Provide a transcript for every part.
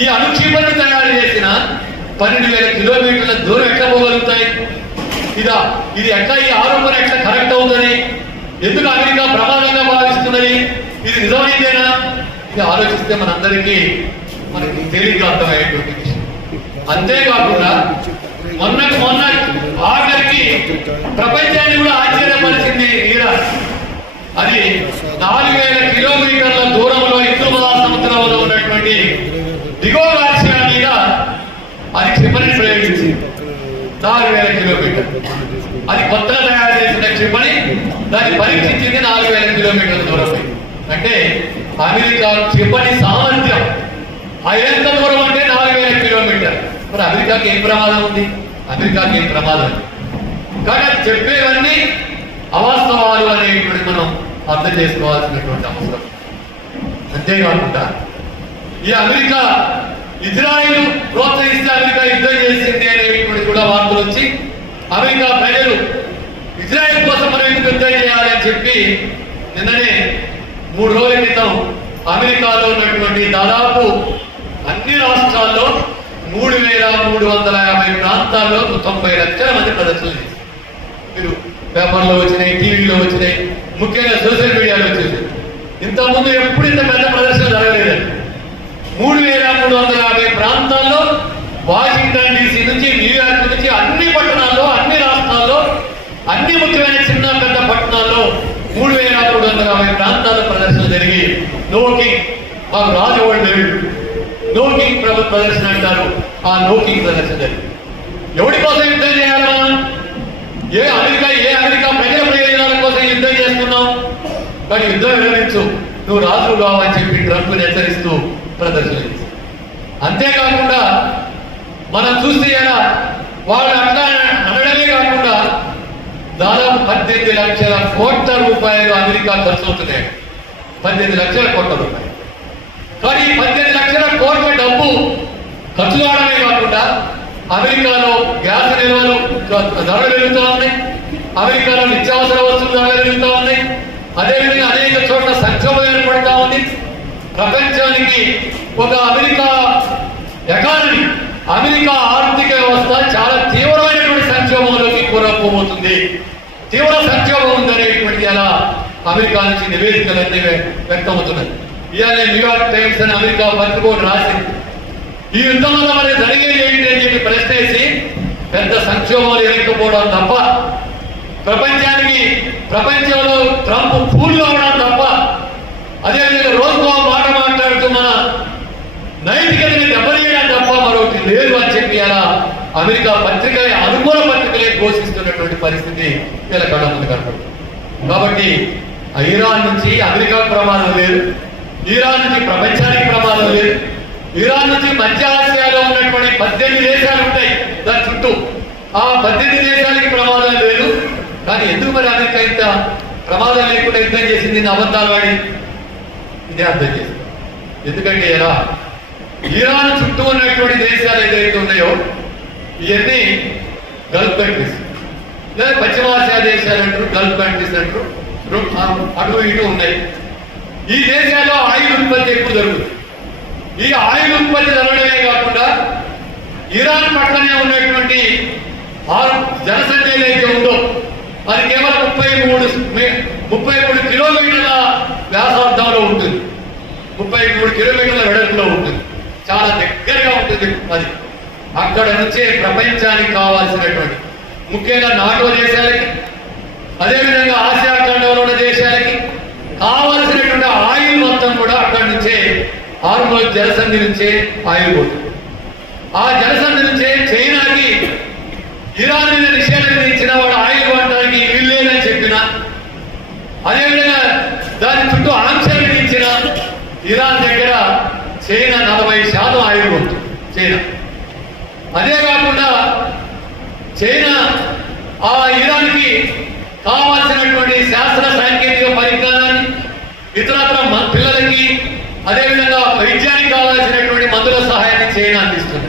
ఈ అణుక్షిపణి తయారు చేసిన 12,000 కిలోమీటర్ల దూరం ఎట్లా పోగలుగుతాయి? ఇది ఎట్లా, ఈ ఆరోపణ ఎట్లా కరెక్ట్ అవుతుంది? ఎందుకు అమెరికా ప్రమాదంగా భావిస్తున్నది? ఇది నిజమైందేనా? ఇది ఆలోచిస్తే మనకి తేలిగ్గా అర్థమయ్యేటువంటి విషయం. అంతేకాకుండా మొన్న ఆఖరికి ప్రపంచాన్ని కూడా ఆశ్చర్యపరిచింది ఇరాన్. అది 4,000 కిలోమీటర్ల దూరంలో హిందూ మహాసముద్రంలో ఉన్నటువంటి దిగువ రాష్ట్రాల మీద అది క్షిపణి ప్రయోగించింది. 4,000 కిలోమీటర్లు అది కొత్తగా తయారు చేసిన క్షిపణి. దాన్ని పరీక్షించింది 4,000 కిలోమీటర్ల దూరం. అంటే అమెరికా క్షిపణి సామర్థ్యం ఎంత దూరం అంటే 4,000 కిలోమీటర్లు. మరి అమెరికాకి ఏం ప్రమాదం ఉంది? అమెరికాకి ఏం ప్రమాదం? కానీ అది చెప్పేవన్నీ అవాస్తవాలు అనేటువంటి మనం అర్థం చేసుకోవాల్సినటువంటి అవసరం. అంతేకాకుండా ఈ అమెరికా ఇజ్రాయిల్ ప్రోత్సహిస్తే అమెరికా యుద్ధం చేసింది అనేటువంటి కూడా వార్తలు వచ్చి అమెరికా ప్రజలు ఇజ్రాయిల్ కోసం మనం ఎందుకు యుద్ధం చేయాలి అని చెప్పి నిన్ననే 3 రోజుల క్రితం అమెరికాలో ఉన్నటువంటి దాదాపు అన్ని రాష్ట్రాల్లో 3,350 ప్రాంతాల్లో 90 లక్షల మంది ప్రదర్శనలు చేశారు. మీరు పేపర్లో వచ్చినాయి, టీవీలో వచ్చినాయి, ముఖ్యంగా సోషల్ మీడియాలో వచ్చేసి. ఇంతకుముందు ఎప్పుడు ఇంత పెద్ద ప్రదర్శన జరగలేదండి. 3,350 ప్రాంతాల్లో వాషింగ్టన్ డీసీ నుంచి న్యూయార్క్ నుంచి అన్ని పట్టణాల్లో, అన్ని రాష్ట్రాల్లో, అన్ని ముఖ్యమైన చిన్న పెద్ద పట్టణాల్లో 3,350 ప్రాంతాల ప్రదర్శన జరిగి నోకింగ్ మాకు రాజవాళ్ళు లేడు, నోకింగ్ ప్రభుత్వ ప్రదర్శన అంటారు. ఆ నోకింగ్ ప్రదర్శన జరిగింది. ఎవరి కోసం యుద్ధం చేయాలి మనం? ఏ అమెరికా ప్రజల ప్రయోజనాల కోసం యుద్ధం చేస్తున్నాం. కానీ యుద్ధం విరమించు, నువ్వు రాజు కావని చెప్పి ట్రంప్ని హెచ్చరిస్తూ ప్రదర్శన చేశారు. అంతేకాకుండా మనం చూస్తే వాళ్ళు అట్లా అనడమే కాకుండా దాదాపు 18 లక్షల కోట్ల రూపాయలు అమెరికా ఖర్చు అవుతున్నాయి. 18 లక్షల కోట్ల రూపాయలు. కానీ ఈ 18 లక్షల కోట్ల డబ్బు ఖర్చు కావడమే కాకుండా అమెరికాలో గ్యాస్ నిల్వలు ధరలు పెరుగుతూ ఉన్నాయి, అమెరికాలో నిత్యావసర వస్తువులు ధరలు పెరుగుతూ ఉన్నాయి, అదేవిధంగా అనేక చోట్ల సంక్షోభం ఏర్పడతా ఉంది. ప్రపంచానికి ఒక అమెరికా ఎకానమీ, అమెరికా ఆర్థిక వ్యవస్థ చాలా తీవ్రమైనటువంటి సంక్షోభంలోకి కూరపోబోతుంది. తీవ్ర సంక్షోభం ఉందనేటువంటిది అలా అమెరికా నుంచి నివేదికలన్నీ వ్యక్తమవుతున్నది. ఇవాళ న్యూయార్క్ టైమ్స్ అని అమెరికా పత్రిక రాసింది. ఈ యుద్ధం వల్ల మరి జరిగేది ఏంటి అని చెప్పి ప్రశ్నేసి పెద్ద సంక్షోభాలు ఎరగకపోవడం తప్ప, ప్రపంచంలో ట్రంప్ ఫూల్ అవడం తప్ప, అదేవిధంగా రోజుకో మాట మాట్లాడుతూ మన నైతికతని దెబ్బతీయడం తప్ప మరొకటి లేదు అని చెప్పి అలా అమెరికా పత్రికలే, అనుకూల పత్రికలే ఘోషిస్తున్నటువంటి పరిస్థితి ఇలా కళ్ళ ముందు కనపడుతుంది. కాబట్టి ఇరాన్ నుంచి అమెరికాకు ప్రమాదం లేదు, ఇరాన్ నుంచి ప్రపంచానికి ప్రమాదం లేదు, ఇరాన్ నుంచి మధ్య ఆసియాలో ఉన్నటువంటి 18 దేశాలు ఉంటాయి దాని చుట్టూ, ఆ 18 దేశాలకి ప్రమాదం లేదు. కానీ ఎందుకు మరి అమెరికా ఇంత ప్రమాదం లేకుండా యుద్ధం చేసింది? అబద్ధాలు వాడి ఇదే అర్థం చేసింది. ఎందుకంటే ఇరాన్ చుట్టూ ఉన్నటువంటి దేశాలు ఏదైతే ఉన్నాయో ఇవన్నీ గల్ఫ్ కంట్రీస్, లేదా పశ్చిమాసియా దేశాలు అంటారు, గల్ఫ్ కంట్రీస్ అంటారు, అటు ఇటు ఉన్నాయి. ఈ దేశాల్లో ఆయిల్ ఉత్పత్తి ఎక్కువ జరుగుతుంది. ఈ ఆయిల్ ఉత్పత్తి జరగడమే కాకుండా ఇరాన్ పక్కనే ఉన్నటువంటి జనసంఖ్య ఏదైతే ఉందో అది కేవలం 33 కిలోమీటర్ల వ్యాసార్థంలో ఉంటుంది, 33 కిలోమీటర్ల వెడల్పులో ఉంటుంది, చాలా దగ్గరగా ఉంటుంది. అది అక్కడ నుంచే ప్రపంచానికి కావాల్సినటువంటి ముఖ్యంగా నాటో దేశాలకి, అదేవిధంగా ఆసియా ఖండంలో ఉన్న దేశాలకి కావలసినటువంటి ఆయిల్ మొత్తం కూడా అక్కడి నుంచే హార్మోజ్ జలసంధి నుంచే ఆయిల్ పోతుంది. ఆ జలసంధి నుంచే చైనాకి ఇరాన్ మీద నిషేధం విధించిన వాడు ఆయిల్ కొనడానికి వీల్లేదని చెప్పిన, అదేవిధంగా దాని చుట్టూ ఆంక్షలు విధించిన ఇరాన్ దగ్గర చైనా 40% ఆయిల్ పోతుంది. చైనా అదే కాకుండా చైనా ఆ ఇరాన్కి కావాల్సినటువంటి శాస్త్ర సాంకేతిక పరిజ్ఞానాన్ని, ఇతరత్ర పిల్లలకి అదేవిధంగా వైద్యానికి కావాల్సినటువంటి మందుల సహాయాన్ని చైనా అందిస్తుంది.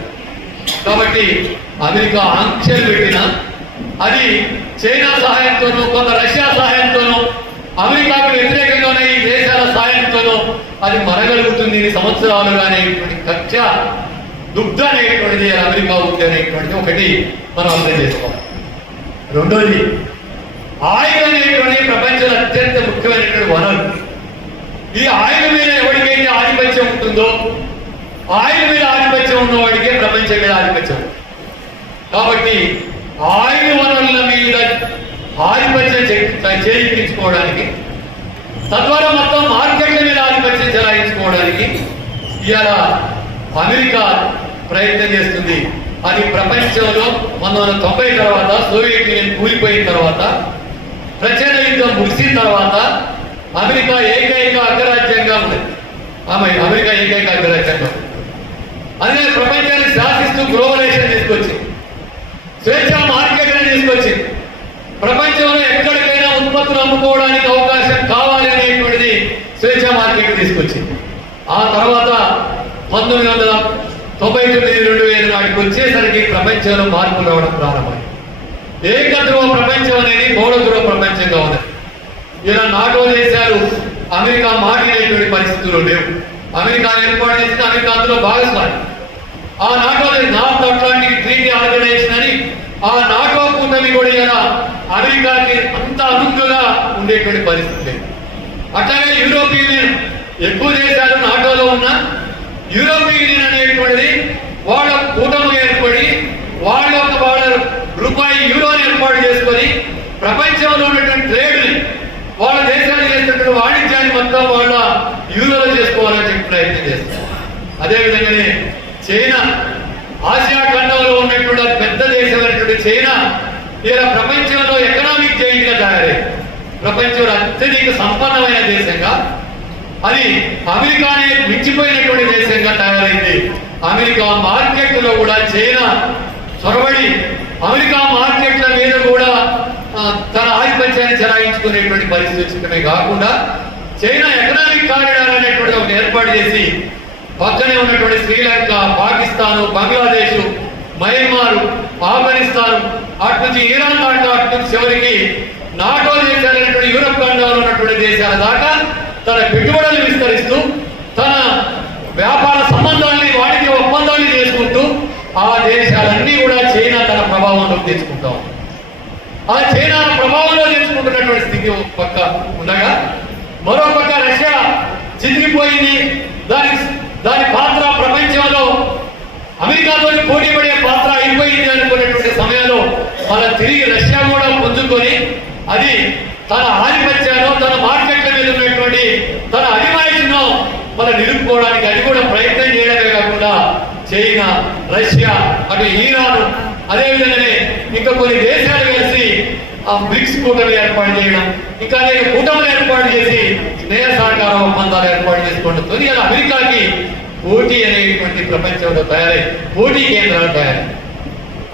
కాబట్టి అమెరికా ఆంక్షలు పెట్టిన అది చైనా సహాయంతోనూ, కొంత రష్యా సహాయంతోనూ, అమెరికాకు వ్యతిరేకంగా ఉన్న ఈ దేశాల సహాయంతోనూ అది మరగలుగుతుంది. సంవత్సరాలుగానే కక్ష దుగ్ధ అనేటువంటిది అమెరికా ఉంది అనేటువంటిది ఒకటి మనం అర్థం చేసుకోవాలి. రెండోది ఆయిల్ అనేటువంటి ప్రపంచంలో అత్యంత ముఖ్యమైనటువంటి వనరు. ఈ ఆయిల్ మీద ఎవరికైతే ఆధిపత్యం ఉంటుందో, ఆయిల్ మీద ఆధిపత్యం ఉన్నవాడికే ప్రపంచం మీద ఆధిపత్యం. కాబట్టి ఆయిల్ వనరుల మీద ఆధిపత్యం చేయించుకోవడానికి, తద్వారా మొత్తం మార్కెట్ల మీద ఆధిపత్యం చెలాయించుకోవడానికి ఇవాళ అమెరికా ప్రయత్నం చేస్తుంది. అది ప్రపంచంలో 1990 తర్వాత, సోవియట్ యూనియన్ కూలిపోయిన తర్వాత, ప్రచండ యుద్ధం ముగిసిన తర్వాత అమెరికా ఏకైక అగ్రరాజ్యంగా ఉంది. అమెరికా ఏకైక అగ్రరాజ్యంగా అదే ప్రపంచాన్ని శాసిస్తూ గ్లోబలైజేషన్ తీసుకొచ్చింది, స్వేచ్ఛ మార్కెట్ని తీసుకొచ్చింది. ప్రపంచంలో ఎక్కడికైనా ఉత్పత్తులు అమ్ముకోవడానికి అవకాశం కావాలి అనేటువంటిది స్వేచ్ఛ మార్కెట్ తీసుకొచ్చింది. ఆ తర్వాత 1999-2000 నాటికి వచ్చేసరికి ప్రపంచంలో మార్పులు రావడం ప్రారంభమైంది. ఏకధ్రువ ప్రపంచం అనేది బహుళధ్రువ ప్రపంచంగా ఉన్నది. ఇలా నాటో దేశాలు అమెరికా మాటినేటువంటి పరిస్థితులు లేవు. అమెరికా ఏర్పాటు చేసిన అమెరికా అందులో భాగస్వామి. ఆ NATO North Atlantic Treaty Organisation అని ఆ నాటో కూటమి కూడా ఇలా అమెరికాకి అంత అనుగుణంగా ఉండేటువంటి పరిస్థితి లేదు. అట్లాగే యూరోపియన్ యూనియన్, ఎక్కువ దేశాలు నాటోలో ఉన్న యూరోపియన్ యూనియన్ అనేటువంటిది వాళ్ళ కూటమి ఏర్పడి వాళ్ళ రూపాయి యూరోని ఏర్పాటు చేసుకొని ప్రపంచంలో ఉన్నటువంటి ట్రేడ్ని, వాళ్ళ దేశాలు చేస్తున్నటువంటి వాణిజ్యాన్ని మొత్తం వాళ్ళ యూరోలో చేసుకోవాలని చెప్పి ప్రయత్నం చేస్తారు. అదేవిధంగానే చైనా, ఆసియా ఖండంలో ఉన్నటువంటి పెద్ద దేశమైనటువంటి చైనా ఇలా ప్రపంచంలో ఎకనామిక్ జైంట్ గా తయారైంది. ప్రపంచంలో అత్యధిక సంపన్నమైన దేశంగా, అది అమెరికానే మించిపోయినటువంటి దేశంగా తయారైంది. అమెరికా మార్కెట్లో కూడా చైనా చొరబడి అమెరికా మార్కెట్ల మీద కూడా తన ఆధిపత్యాన్ని చెలాయించుకునేటువంటి పరిస్థితి వచ్చిందమే కాకుండా చైనా ఎకనామిక్ కారిడార్ అనేటువంటి ఒకటి ఏర్పాటు చేసి పక్కనే ఉన్నటువంటి శ్రీలంక, పాకిస్తాన్, బంగ్లాదేశ్, మయన్మార్, ఆఫ్ఘనిస్తాన్, అటు నుంచి ఇరాన్ దాకా, అటు నుంచి చివరికి నాటో దేశాలైనటువంటి యూరప్ ఖండంలో ఉన్నటువంటి దేశాల దాకా తన పెట్టుబడులు విస్తరిస్తూ తన వ్యాపార సంబంధాలని, వాణిజ్య ఒప్పందాన్ని చేసుకుంటూ ఆ దేశాలన్నీ కూడా చైనా తన ప్రభావంలో తెచ్చుకుంటాం. ఆ చైనా ప్రభావంలో తెచ్చుకుంటున్నటువంటి స్థితి ఒక పక్క ఉండగా, మరో పక్క రష్యా చితికిపోయింది. దాని పాత్ర ప్రపంచంలో అమెరికాతో పోటీ పడే పాత్ర అయిపోయింది అనుకున్నటువంటి సమయంలో మన తిరిగి రష్యా కూడా పుంజుకొని అది తన ఆధిపత్యాన్ని, తన మార్కెట్ల మీద ఉన్నటువంటి తన అధిమాయిషను నిలుపుకోవడానికి అది కూడా ప్రయత్నం చేయడమే కాకుండా చైనా, రష్యా, అటు ఇరాన్, అదేవిధంగానే ఇంకా కొన్ని దేశాలు కలిసి ఆ బ్రిక్స్ కూటమి ఏర్పాటు చేయడం, ఇంకా అనేక కూటములు ఏర్పాటు చేసి స్నేహ సహకార ఒప్పందాలు ఏర్పాటు చేసుకోవడంతో ఇలా అమెరికాకి పోటీ అనేటువంటి ప్రపంచంలో తయారై పోటీ కేంద్రాలు తయారై,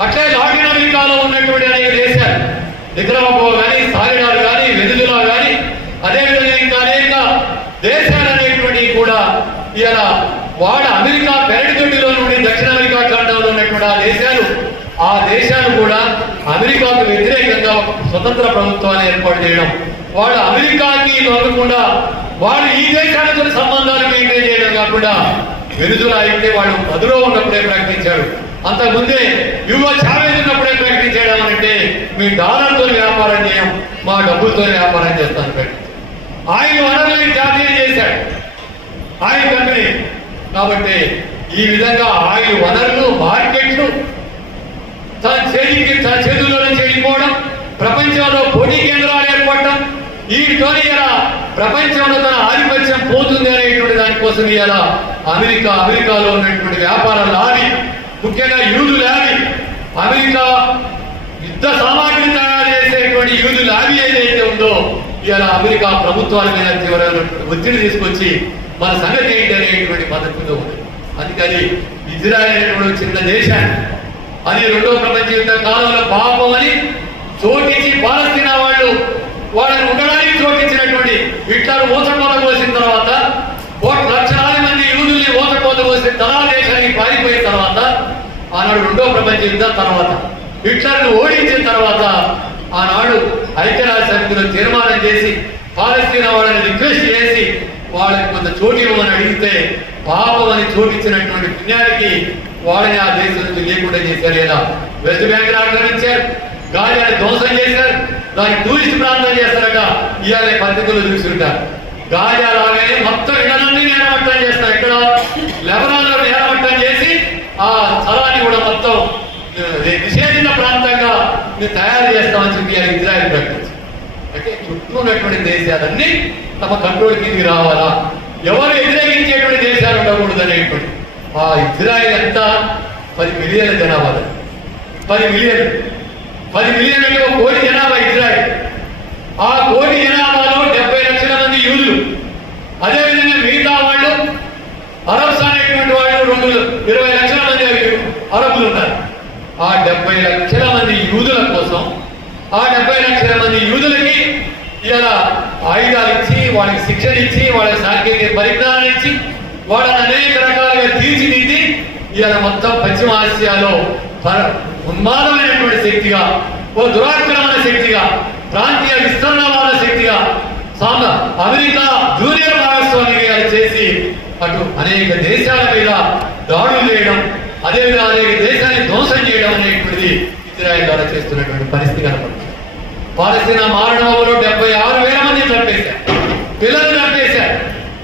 అట్లే లాటిన్ అమెరికాలో ఉన్నటువంటి అనేక దేశాలు, నికరాగ్వా కానీ, సాలిడార్ కానీ, వెనిజులా కానీ, అదేవిధంగా ఇంకా అనేక దేశాలు అనేటువంటి కూడా ఇలా వాళ్ళ అమెరికా పెరటితొట్టిలో నుండి దక్షిణ అమెరికా ఖండంలో ఉన్నటువంటి ఆ దేశాలు కూడా అమెరికాకు వ్యతిరేకంగా ఒక స్వతంత్ర ప్రభుత్వాన్ని ఏర్పాటు చేయడం, వాళ్ళు అమెరికాకి లొంగకుండా వాళ్ళు ఈ దేశాలతో సంబంధాలు మెయింటైన్ చేయడం కాకుండా వెనుజులా అయితే వాళ్ళు మధులో ఉన్నప్పుడే ప్రకటించాడు, అంతకుముందే యువ చావేజ్ ఉన్నప్పుడే ప్రకటించడం అంటే మీ డాలర్తో వ్యాపారం చేయం, మా డబ్బులతో వ్యాపారం చేస్తాను ప్రకటించారు. ఆయిల్ వనరులని జాతీయం చేశాడు ఆయిల్ కంపెనీ. కాబట్టి ఈ విధంగా ఆయిల్ వనరులు, మార్కెట్లు తన చేతుల్లో నుంచి వెళ్ళిపోవడం, ప్రపంచంలో పోటీ కేంద్రాలు ఏర్పడటం, వీటితోని ఇలా ప్రపంచంలో తన ఆధిపత్యం పోతుంది అనేటువంటి దానికోసం ఇలా అమెరికాలో ఉన్నటువంటి వ్యాపార లాబీ, ముఖ్యంగా యూదు లాబీ, అమెరికా యుద్ధ సామాగ్రిని తయారు చేసేటువంటి యూదు లాబీ ఏదైతే ఉందో ఇలా అమెరికా ప్రభుత్వాల మీద తీవ్రమైనటువంటి ఒత్తిడి తీసుకొచ్చి మన సంగతి ఏంటి అనేటువంటి పద్ధతిలో ఉంది. అందుకని ఇజ్రాయెల్ అనేటువంటి చిన్న దేశాన్ని అది రెండో ప్రపంచ యుద్ధ కాలంలో పాపం అని చోటించి పాలస్తీనా వాళ్ళని ఉండడానికి చోటించినటువంటి హిట్లర్ ఊచకోత పోసిన తర్వాత, లక్షలాది మంది యూదుల్ని ఊచకోత పోసి తనా దేశానికి పారిపోయిన తర్వాత, ఆనాడు రెండో ప్రపంచ యుద్ధం తర్వాత హిట్లర్ను ఓడించిన తర్వాత ఆనాడు ఐక్యరాజ్య సమితిలో తీర్మానం చేసి పాలస్తీనా వాళ్ళని రిక్వెస్ట్ చేసి వాళ్ళకి కొంత చోటు ఇవ్వమని అడిగితే పాపం అని చోటిచ్చినటువంటి పుణ్యానికి వాళ్ళని ఆ దేశం నుంచి లేకుండా చేశారు. ఇలా వెస్ట్ బ్యాంక్ ఆక్రమించారు, గాలిని ధ్వంసం చేశారు, దాన్ని టూరిస్ట్ ప్రాంతం చేస్తారట. ఇవాళ పద్ధతులు చూస్తుంటారు. గాలి అలాగే మొత్తం ఇళ్ళన్నీ నేలమట్టం చేస్తారు. ఇక్కడ లెబనాన్లో నేలమట్టం చేసి ఆ స్థలాన్ని కూడా మొత్తం నిషేధిత ప్రాంతంగా మేము తయారు చేస్తామని చెప్పి ఇజ్రాయెల్ ప్రకటించారు. అంటే చుట్టూ ఉన్నటువంటి దేశాలన్నీ తమ కంట్రోల్ కిందికి రావాలా, ఎవరు వ్యతిరేకించేటువంటి దేశాలు ఉండకూడదు అనేటువంటి ఆ ఇజ్రాయెల్ ఎంత 10 మిలియన్ల జనాభా, 10 మిలియన్ అంటే 1 కోటి జనాభా ఇజ్రాయెల్. ఆ కోటి జనాభాలో 70 లక్షల మంది యూదులు, అదేవిధంగా మిగతా వాళ్ళు అరబ్స్ అనేటువంటి వాళ్ళు 20 లక్షల మంది అరబులు ఉన్నారు. ఆ 70 లక్షల మంది యూదుల కోసం, ఆ 70 లక్షల మంది యూదులకి ఇలా ఆయుధాలు ఇచ్చి, వాళ్ళకి శిక్షణ ఇచ్చి, వాళ్ళకి సాంకేతిక పరిజ్ఞానం ఇచ్చి, వాళ్ళని అనేక రకాలుగా తీర్చిదిద్ది ఇలా మొత్తం పశ్చిమ ఆసియాలో ఉన్మాదమైనటువంటి శక్తిగా, ఓ దురాక్రమణ శక్తిగా, ప్రాంతీయ విస్తరణవాద శక్తిగా అమెరికా జూనియర్ భాగస్వామిగా చేసి అటు అనేక దేశాల మీద దాడులు చేయడం, అదేవిధంగా అనేక దేశాన్ని ధ్వంసం చేయడం అనేటువంటిది ఇజ్రాయెల్ ద్వారా చేస్తున్నటువంటి పరిస్థితి కనపడుతుంది. పాలస్తీనా మారణంలో 76,000 మంది చంపేశారు, పిల్లలు చంపేశారు,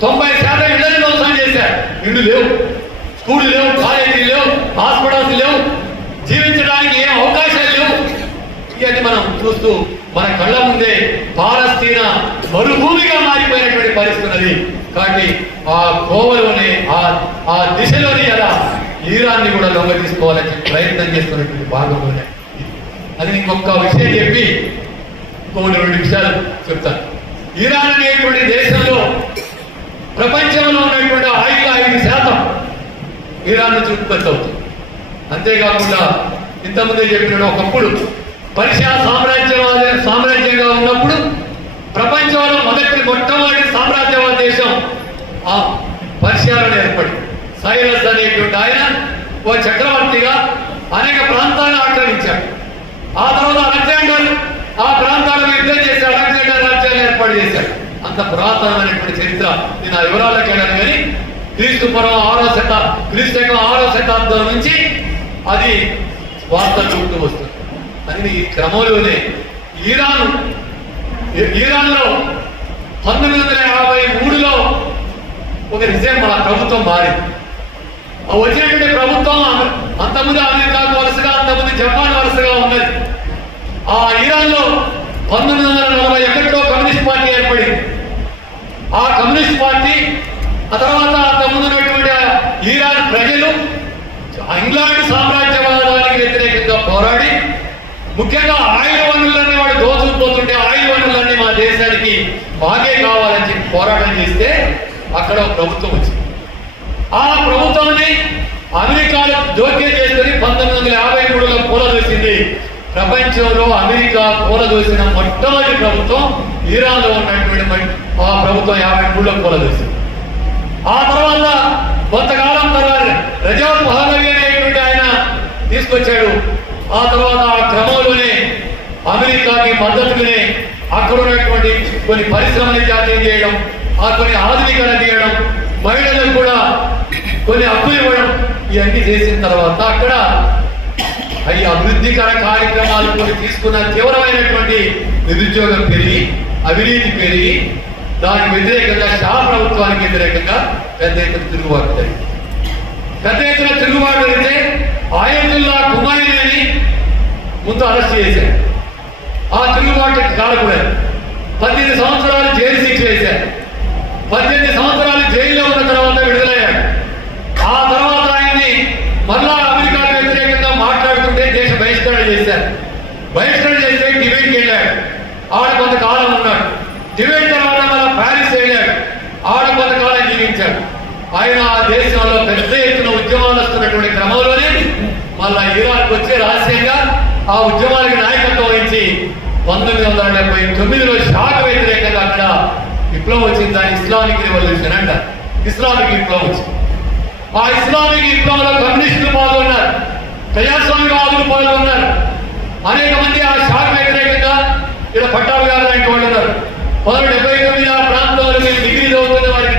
90% ఇళ్లను ధ్వంసం చేశారు. ఇళ్ళు లేవు, స్కూళ్ళు లేవు, కాలేజీలు లేవు, హాస్పిటల్స్ లేవు, జీవించడానికి ఏం అవకాశాలు లేవు. ఇవన్నీ మనం చూస్తూ మన కళ్ళ ముందే పాలస్తీనా మరుభూమిగా మారిపోయినటువంటి పరిస్థితి ఉన్నది. కాబట్టి ఆ కోవలోనే ఆ దిశలోనే అలా ఇరాన్ని కూడా లొంగ తీసుకోవాలని ప్రయత్నం చేస్తున్నటువంటి భాగంలోనే అది ఇంకొక విషయం చెప్పి ఇంకొక 2 విషయాలు చెప్తాను. ఇరాన్ అనేటువంటి దేశంలో ప్రపంచంలో ఉన్నటువంటి ఆయిల్ 5% ఇరాన్ నుంచి ఉత్పత్తి అవుతుంది. అంతేకాకుండా ఇంతకుముందే చెప్పిన ఒకప్పుడు పర్షియా సామ్రాజ్యంగా ఉన్నప్పుడు ప్రపంచంలో మొట్టమొదటి సామ్రాజ్యవాద దేశం ఆ పర్షియాలోనే ఏర్పడింది. సైరస్ అనేటువంటి ఆయన ఓ చక్రవర్తిగా అనేక ప్రాంతాలను ఆక్రమించాడు. ఆ తర్వాత అలెగ్జాండర్ ఆ ప్రాంతాలను యుద్ధం చేసి అలెగ్జాండర్ రాజ్యాన్ని ఏర్పాటు చేశాడు. అంత పురాతనమైనటువంటి చరిత్ర. నేను ఆ వివరాలకు వెళ్ళాను కానీ క్రీస్తుపూర్వం 6వ శతాబ్దం నుంచి అది వార్తలు చూస్తూ వస్తుంది. అది ఈ క్రమంలోనే ఇరాన్లో 1953లో ఒక నిజం మన ప్రభుత్వం మారింది. వచ్చినటువంటి ప్రభుత్వం అంతకుముందు అమెరికాకు వరుసగా, అంతకుముందు జపాన్ వరుసగా ఉన్నది. ఆ ఇరాన్లో 1941లో కమ్యూనిస్ట్ పార్టీ ఏర్పడింది. ఆ కమ్యూనిస్ట్ పార్టీ ఆ తర్వాత అంతకుముందు ఉన్నటువంటి ఇరాన్ ప్రజలు ఇంగ్లాండ్ సామ్రాజ్యవాదానికి వ్యతిరేకంగా పోరాడి, ముఖ్యంగా ఆయిల్ వనరులన్నీ వాడు దోచుకుపోతుంటే ఆయిల్ వనరులన్నీ మా దేశానికి మాకే కావాలని చెప్పి పోరాటం చేస్తే అక్కడ ప్రభుత్వం వచ్చింది. ఆ ప్రభుత్వాన్ని అమెరికాలో జోక్యం చేసుకుని 1953లో కూలదోసింది. ప్రపంచంలో అమెరికా కూలదోసిన మొట్టమొదటి ప్రభుత్వం ఇరాన్లో ఉన్నటువంటి ఆ ప్రభుత్వం 53లో కూలదోసింది. ఆ తర్వాత కొంతకాలం తర్వాత రజాద్ పహలవి అనేటువంటి ఆయన తీసుకొచ్చాడు. ఆ తర్వాత ఆ క్రమంలోనే అమెరికాకి మద్దతునే అక్కడ ఉన్నటువంటి కొన్ని పరిశ్రమలు జాతీయం చేయడం, ఆ కొన్ని ఆధునీకరణ చేయడం, మహిళలకు కూడా కొన్ని హక్కులు ఇవ్వడం, ఇవన్నీ చేసిన తర్వాత అక్కడ ఈ అభివృద్ధికర కార్యక్రమాలు కొన్ని తీసుకున్న తీవ్రమైనటువంటి నిరుద్యోగం పెరిగి, అవినీతి పెరిగి, దానికి వ్యతిరేకంగా షా ప్రభుత్వానికి వ్యతిరేకంగా పెద్ద ఎత్తున తిరుగుబాటు జరిగింది. పెద్ద ఎత్తున తిరుగుబాటు జరిగితే ఆయతుల్లా ఖుమైనీని ముందు అరెస్ట్ చేశారు. ఆ తిరుగుబాటుకి కారకుడారు. 18 సంవత్సరాలు జైలు శిక్ష వేశారు. 18 సంవత్సరాలు జైల్లో ఉన్న తర్వాత విడుదలయ్యాడు. ఆ తర్వాత ఆయన్ని మళ్ళా అమెరికాకు వ్యతిరేకంగా మాట్లాడుతుంటే దేశ బహిష్కరణ చేశారు. బహిష్కరణ చేస్తే డిబేట్కి వెళ్ళాడు. ఆడ కొంతకాలం ఉన్నాడు. డిబేట్ తర్వాత మళ్ళీ ప్యారిస్ వెళ్ళాడు. ఆడ కొంతకాలం జీవించాడు. ఆయన ఆ దేశంలో పెద్ద ఎత్తున ఉద్యమాలు వస్తున్నటువంటి క్రమంలోనే మళ్ళా ఇరాన్కి వచ్చే రహస్యంగా ఆ ఉద్యమానికి నాయకత్వం వహించి 1979లో షాకు వ్యతిరేకంగా అక్కడ విప్లవం వచ్చింది. దాని ఇస్లామిక్ రెవల్యూషన్ అంట. ఇస్లామిక్ విప్లవం వచ్చింది. ఆ ఇస్లామిక్ విప్లవంలో కమ్యూనిస్టులు పాల్గొన్నారు, ప్రజాస్వామ్యవాదులు పాల్గొన్నారు. అనేక మంది ఆ షాకు వ్యతిరేకంగా ఇక్కడ పట్టాభి గారు లాంటి వాళ్ళు ఉన్నారు. 1979 ఆ ప్రాంతంలో మీరు డిగ్రీ చదువుతున్న వారికి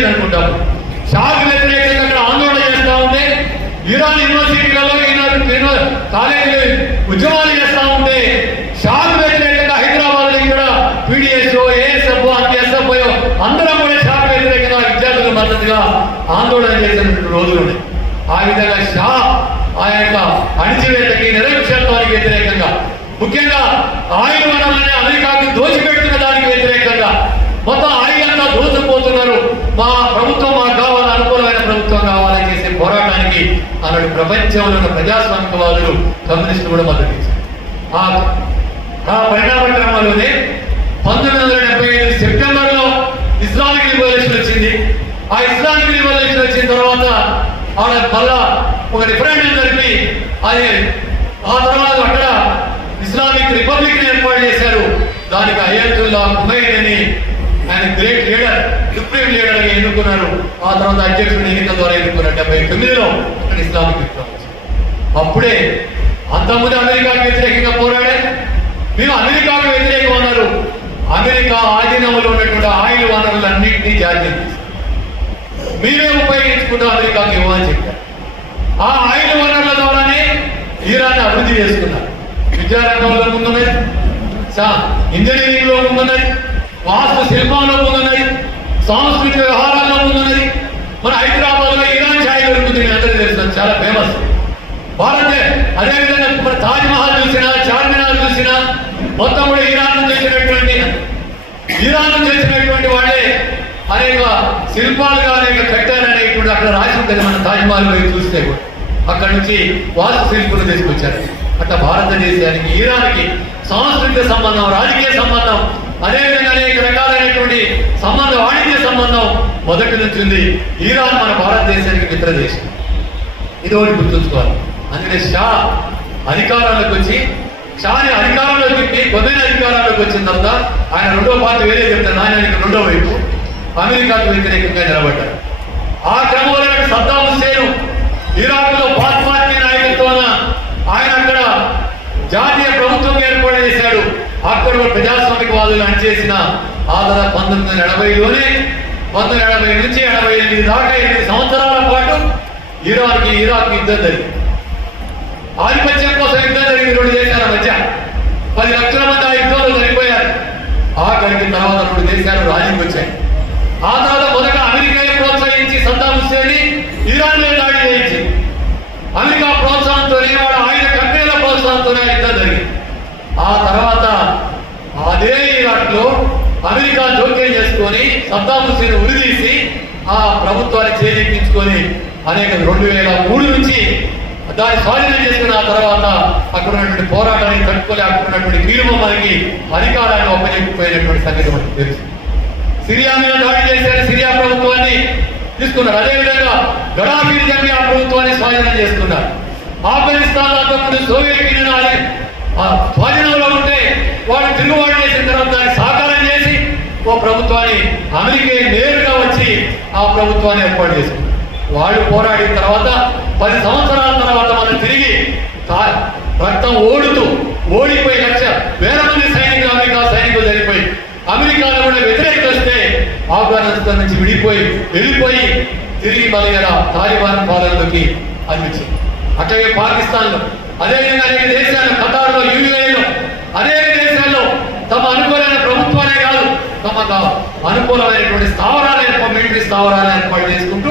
జరిగింది అనుకుంటాం. షాకు వ్యతిరేకంగా అక్కడ ఆందోళన చేస్తా ఉంటే, ఇరాన్ యూనివర్సిటీలలో కాలేజీలు ఉద్యమాలు చేస్తా ఉంటే, షాకు వ్యతిరేకంగా హైదరాబాద్ లో ఇక్కడ పీడిఎస్, ఏఎస్ఎఫ్, ఎస్ఎఫ్ అందరం కూడా షాకు వ్యతిరేకంగా విద్యార్థులకు మద్దతుగా ఆందోళన చేసినటువంటి రోజులు ఉన్నాయి. ఆ విధంగా షా ఆ యొక్క అణిచివేతకి, నిరక్షత్వానికి వ్యతిరేకంగా, ముఖ్యంగా ఆయిల్ వనరులని అమెరికాకి దోచిపెడుతున్న దానికి వ్యతిరేకంగా, మొత్తం ఆయిల్ అంతా దోచుకుపోతున్నారు, మా ప్రభుత్వం మాకు కావాలి, అనుకూలమైన ప్రభుత్వం కావాలని చేసే పోరాటానికి ఆనాడు ప్రపంచంలో ఉన్న ప్రజాస్వామికవాదులు, కమ్యూనిస్టులు కూడా మద్దతు ఇచ్చారు. ఆ పరిణామ క్రమంలోనే 1975 సెప్టెంబర్లో ఇస్లామిక్ రివల్యూషన్ వచ్చింది. ఆ ఇస్లామిక్ రివల్యూషన్ వచ్చిన తర్వాత మళ్ళా ఒక రిఫరెండం జరిపి అది ఆ తర్వాత అక్కడ ఇస్లామిక్ రిపబ్లిక్ ఏర్పాటు చేశారు. దానికి అయతుల్లా ఖుమైనీ అని ఆయన గ్రేట్ లీడర్, సుప్రీం లీడర్ గా ఎన్నుకున్నారు. ఆ తర్వాత అధ్యక్షుడు ఎన్నికల ద్వారా ఎన్నుకున్నారు 79లో అక్కడ ఇస్లామిక్ విప్లవం. అప్పుడే అంతకుముందు అమెరికాకి వ్యతిరేకంగా పోరాడారు. మేము అమెరికాకు వ్యతిరేకం అన్నారు. అమెరికా ఆధీనంలో ఉన్నటువంటి ఆయిల్ వనరులన్నింటినీ జారీ చేశారు. మీరే ఉపయోగించుకుంటాం, అమెరికాకి ఇవ్వమని చెప్పారు. ఆ ఆయిల్ వనరుల ద్వారానే ఇరాన్ అభివృద్ధి చేసుకున్నారు. విద్యారంగంలో ముందున్నది, ఇంజనీరింగ్ లో ముందున్నది, వాస్తు శిల్పంలో ముందున్నది, సాంస్కృతిక వ్యవహారాల్లో ముందున్నది. మన హైదరాబాద్ లో ఇరాన్ ఛాయ్ దొరుకుతుంది, మీ అందరికీ తెలుస్తుంది, చాలా ఫేమస్. అదేవిధంగా మన తాజ్ మహల్ చూసినా, చార్మినార్ చూసినా మొత్తం కూడా ఇరాన్ నుంచి వచ్చినటువంటి వాళ్ళే అనేక శిల్పాలుగా అనేక కట్టారనేటువంటి అక్కడ రాసి ఉంటుంది. మన తాజ్ మహల్ పోయి చూస్తే కూడా అక్కడ నుంచి వాస్తు శిల్పులు తీసుకొచ్చారు. అట్లా భారతదేశానికి ఇరాన్కి సాంస్కృతిక సంబంధం, రాజకీయ సంబంధం, అదేవిధంగా అనేక రకాలైనటువంటి సంబంధం, వాణిజ్య సంబంధం మొదటి నుంచి ఉంది. ఇరాన్ మన భారతదేశానికి మిత్రదేశం, ఇది ఒకటి గుర్తుంచుకోవాలి. అందుకనే షా అధికారంలోకి వచ్చి, షాని అధికారంలోకి తిప్పి కొద్దిగా అధికారంలోకి వచ్చిన తర్వాత ఆయన రెండో పార్టీ వేరే చెప్తాను, ఆయనకి రెండో వైపు అమెరికాకు వ్యతిరేకంగా నిలబడ్డారు. ఆ క్రమంలో సద్దాం హుస్సేన్ ఇరాక్ లో బాత్ పార్టీ నాయకత్వాన ఆయన అక్కడ జాతీయ ప్రభుత్వం ఏర్పాటు చేశాడు. అక్కడ ప్రజాస్వామికవాదులు అణిచేసిన ఆధార 1980లోనే 1980 నుంచి 88 దాకా 8 సంవత్సరాల పాటు ఇరాక్ యుద్ధం జరిగింది. ఆధిపత్యం కోసం యుద్ధం జరిగింది. 2 దేశాల మధ్య 10 లక్షల మంది ఆ యుద్ధంలో చనిపోయారు. ఆఖరికి తర్వాత 2 దేశాలు రాజీకి వచ్చాయి. ఆ తర్వాత మొదట అమెరికా ప్రోత్సహించి సద్దాం హుస్సేన్ ఇరాన్ మీద దాడి చేయించింది. అమెరికా ప్రోత్సాహంతోనే, వాడు ఆయుధ కంపెనీల ప్రోత్సాహంతోనే యుద్ధం జరిగింది. ఆ తర్వాత అదే ఇరాక్ లో అమెరికా జోక్యం చేసుకొని సద్దాం హుస్సేన్ ఉరిదీసి ఆ ప్రభుత్వాన్ని చేజిక్కించుకొని అనేక 2003 నుంచి దాన్ని స్వాధీనం చేసుకున్న తర్వాత అక్కడ ఉన్నటువంటి పోరాటాన్ని తట్టుకొని అక్కడ ఉన్నటువంటి కీలుబొమ్మలకి అధికారాన్ని ఒప్పజెప్పిపోయినటువంటి సంగతి మనకు తెలుసు. సిరియా మీద దాడి చేశారు, సిరియా ప్రభుత్వాన్ని తీసుకున్నారు. అదేవిధంగా గడాఫీని చంపి ఆ ప్రభుత్వాన్ని స్వాధీనం చేసుకున్నారు. ఆఫ్ఘనిస్తాన్ అంతకుముందు సోవియట్ యూనియన్ స్వాధీనంలో ఉంటే వాడు తిరుగుబాటు చేసిన తర్వాత దాన్ని సాకారం చేసి ఓ ప్రభుత్వాన్ని అమెరికా నేరుగా వచ్చి ఆ ప్రభుత్వాన్ని ఏర్పాటు చేసుకున్నారు. వాళ్ళు పోరాడిన తర్వాత 10 సంవత్సరాల తర్వాత మనం తిరిగి రక్తం ఓడిపోయి వేల మంది సైనికులు, అమెరికా సైనికులు చనిపోయి అమెరికాలో కూడా వ్యతిరేకత వస్తే ఆఫ్ఘనిస్తాన్ నుంచి వెళ్ళిపోయి తిరిగి మళ్ళీ తాలిబాన్ పాలనలోకి అందించింది. అట్లాగే పాకిస్తాన్ లో, అదేవిధంగా అనేక దేశాల్లో, ఖతార్ లో, యూఏఈలో అనేక దేశాల్లో తమ అనుకూలమైన ప్రభుత్వాలే కాదు, తమకు అనుకూలమైనటువంటి మిలిటరీ స్థావరాలు ఏర్పాటు చేసుకుంటూ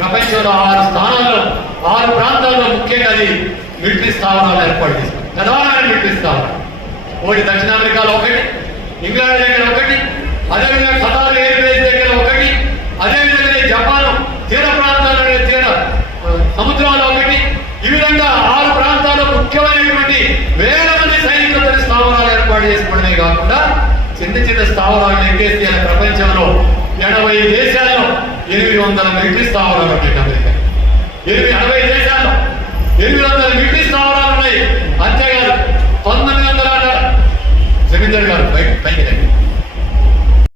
ప్రపంచంలో 6 స్థానాల్లో 6 ప్రాంతాల్లో ముఖ్యంగా అది మిలిటరీ స్థావరాలు ఏర్పాటు చేసుకుంటారు. ప్రధానమైన మిలిటరీ స్థావరాలు ఒకటి దక్షిణ అమెరికాలో ఒకటి, ఇంగ్లాండ్ దగ్గర ఒకటి, అదేవిధంగా ఖతార్ ఎయిర్ బేస్ దగ్గర ఒకటి, అదేవిధంగా జపాన్ తీర ప్రాంతాల్లో సముద్రంలో ఒకటి. ఈ విధంగా 6 ప్రాంతాల్లో ముఖ్యమైనటువంటి వేల మంది సైనికులతో స్థావరాలు ఏర్పాటు చేసుకోవడమే కాకుండా చిన్న స్థావరాలు లెక్కేస్తే ప్రపంచంలో 80 దేశాల్లో 800 మిలిటరీ స్థావరాలు ఉన్నాయి. అమెరికా 80 దేశాల్లో 800 మిలిటరీ స్థావరాలు ఉన్నాయి. అంతేకాదు 1900 జమీందార్ గారు పైకి